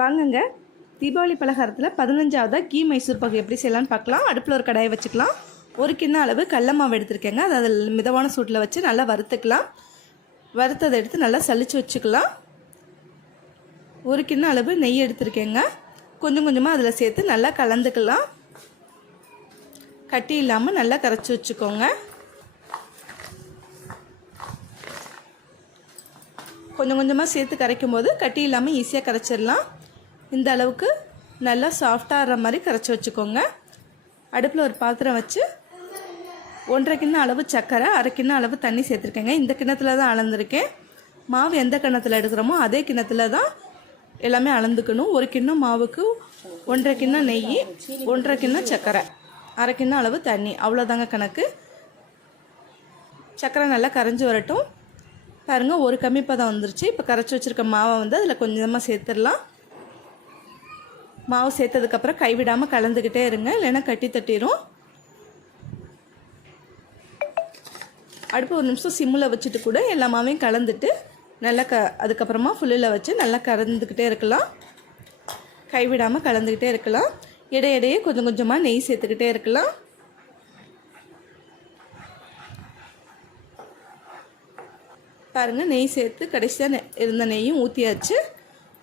வாங்குங்க. தீபாவளி பலகாரத்தில் பதினஞ்சாவதாக கீ மைசூர் பாக்கு எப்படி செய்யலாம்னு பார்க்கலாம். அடுப்பில் ஒரு கடாயை வச்சுக்கலாம். ஒரு கிண்ண அளவு கடல மாவு எடுத்திருக்கேங்க. அதை அதில் மிதமான சூட்டில் வச்சு நல்லா வறுத்துக்கலாம். வறுத்ததை எடுத்து நல்லா சளிச்சு வச்சுக்கலாம். ஒரு கிண்ண அளவு நெய் எடுத்திருக்கேங்க. கொஞ்சம் கொஞ்சமாக அதில் சேர்த்து நல்லா கலந்துக்கலாம். கட்டி இல்லாமல் நல்லா கரைச்சி வச்சுக்கோங்க. கொஞ்சம் கொஞ்சமாக சேர்த்து கரைக்கும் போது கட்டி இல்லாமல் ஈஸியாக கரைச்சிடலாம். இந்த அளவுக்கு நல்லா சாஃப்டாக ஆகிற மாதிரி கரைச்சி வச்சுக்கோங்க. அடுப்பில் ஒரு பாத்திரம் வச்சு ஒன்றரை கிண்ணம் அளவு சர்க்கரை அரை கிண்ணம் அளவு தண்ணி சேர்த்துருக்கேங்க. இந்த கிண்ணத்தில் தான் அளந்துருக்கேன். மாவு எந்த கிண்ணத்தில் எடுக்கிறோமோ அதே கிண்ணத்தில் தான் எல்லாமே அளந்துக்கணும். ஒரு கிண்ணம் மாவுக்கு ஒன்றரை கிண்ணம் நெய் ஒன்றரை கிண்ணம் சர்க்கரை அரை கிண்ணம் அளவு தண்ணி. அவ்வளோதாங்க கணக்கு. சர்க்கரை நல்லா கரைஞ்சி வரட்டும். பாருங்கள் ஒரு கம்மி பதம் வந்துருச்சு. இப்போ கரைச்சி வச்சுருக்க மாவை வந்து அதில் கொஞ்சமாக சேர்த்துடலாம். மாவு சேர்த்ததுக்கப்புறம் கைவிடாமல் கலந்துக்கிட்டே இருங்க. இல்லைன்னா கட்டி தட்டிடும் அடுப்பு ஒரு நிமிஷம் சிம்மில் வச்சுட்டு கூட எல்லா மாவையும் கலந்துட்டு நல்லா க அதுக்கப்புறமா ஃபுல்லில் வச்சு நல்லா கலந்துக்கிட்டே இருக்கலாம். கைவிடாமல் கலந்துக்கிட்டே இருக்கலாம். இடையிடையே கொஞ்சம் கொஞ்சமாக நெய் சேர்த்துக்கிட்டே இருக்கலாம். பாருங்கள் நெய் சேர்த்து கடைசியாக நெ இருந்த நெய்யும் ஊற்றியாச்சு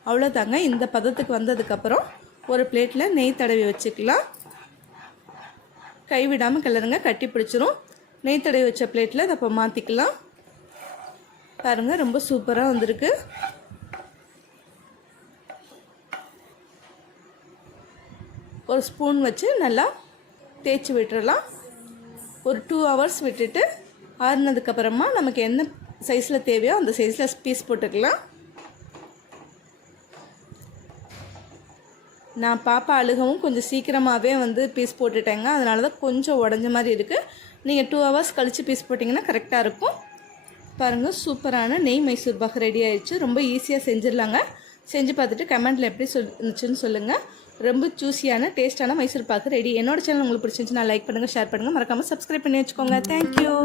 அவ்வளோதாங்க இந்த பதத்துக்கு வந்ததுக்கப்புறம் ஒரு பிளேட்டில் நெய் தடவி வச்சுக்கலாம். கைவிடாமல் கிளறுங்க கட்டி பிடிச்சிரும். நெய் தடவி வச்ச பிளேட்டில் அதை அப்போ மாற்றிக்கலாம் பாருங்கள் ரொம்ப சூப்பராக வந்திருக்கு. ஒரு ஸ்பூன் வச்சு நல்லா தேய்ச்சி விட்டுறலாம். ஒரு டூ ஹவர்ஸ் விட்டுட்டு ஆறுனதுக்கப்புறமா நமக்கு என்ன சைஸில் தேவையோ அந்த சைஸில் பீஸ் போட்டுக்கலாம். நான் பாப்பா அழுகவும் கொஞ்சம் சீக்கிரமாகவே வந்து பீஸ் போட்டுட்டேங்க. அதனால தான் கொஞ்சம் உடஞ்ச மாதிரி இருக்குது நீங்கள் டூ ஹவர்ஸ் கழித்து பீஸ் போட்டிங்கன்னா கரெக்டாக இருக்கும். பாருங்கள் சூப்பரான நெய் மைசூர் பாக் ரெடி ஆயிடுச்சு. ரொம்ப ஈஸியாக செஞ்சிடலாங்க. செஞ்சு பார்த்துட்டு கமெண்ட்டில் எப்படி சொல் இருந்துச்சுன்னு சொல்லுங்கள் ரொம்ப ஜூஸியான டேஸ்ட்டான மைசூர் பாக்கு ரெடி என்னோட சேனல் உங்களுக்கு பிடிச்சிருந்துச்சு நான் லைக் பண்ணுங்கள் ஷேர் பண்ணுங்கள் மறக்காமல் சப்ஸ்கிரைப் பண்ணி வச்சுக்கோங்க. தேங்க்யூ